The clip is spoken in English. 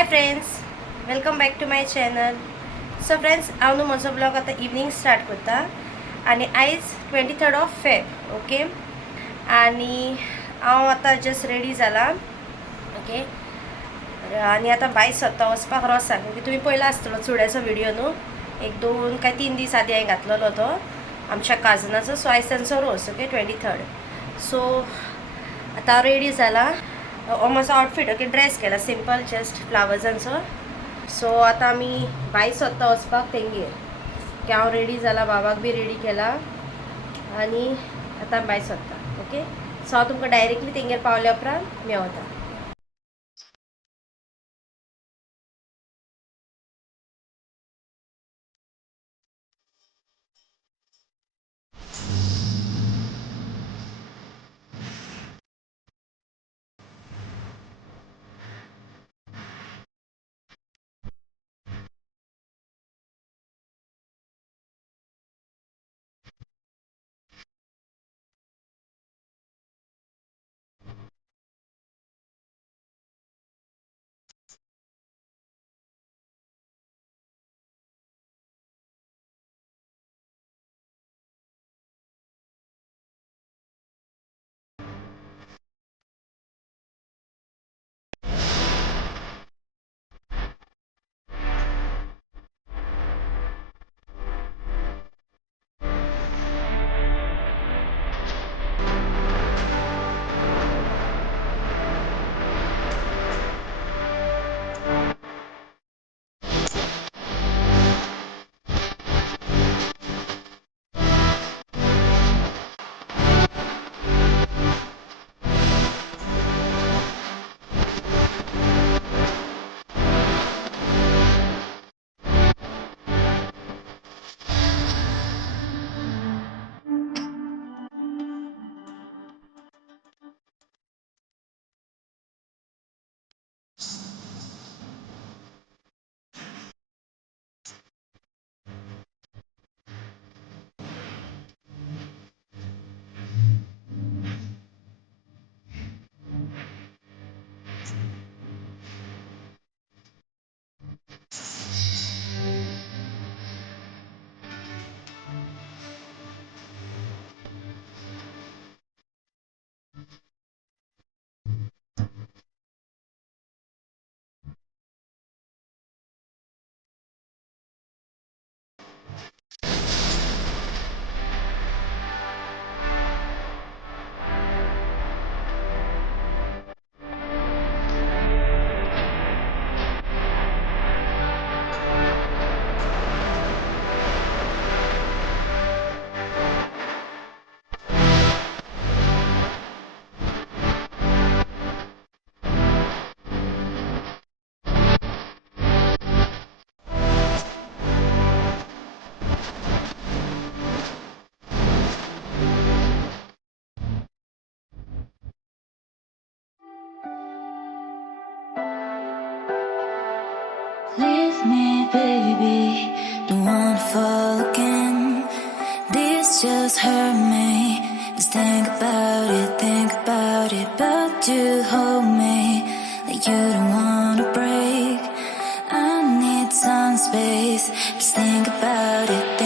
Hi friends, welcome back to my channel. So friends, हांव न्हू म्हजो ब्लॉग आतां इवनिंग स्टार्ट करता आनी आयज 23rd ऑफ फेब. ओके, आनी हांव आतां जस्ट रेडी जाला. ओके, आनी आतां भायर सरता वचपाक रोसाक. ओके, तुमी पळयला आसतलो चुड्याचो व्हिडियो न्हू, एक 2 काय 3 दीस आदी हांवें घातलेलो तो आमच्या काजनाचो. सो आयज तांचो रोस. Okay, 23rd. सो आतां हांव रेडी जाला. हो म्हजो आउटफीट. ओके, ड्रेस केला सिंपल, जस्ट फ्लावर्सांचो. सो आतां आमी भायर सरता वचपाक तेंगेर. की हांव रेडी जाला, बाबाक बी रेडी केला आनी आतां भायर सरता. ओके, सो हांव तुमकां डायरेक्टली तेंगेर पावल्या उपरांत Mewat. Leave me, baby, don't wanna fall again. This just hurt me. Just think about it, but you hold me like you don't wanna break. I need some space, just think about it.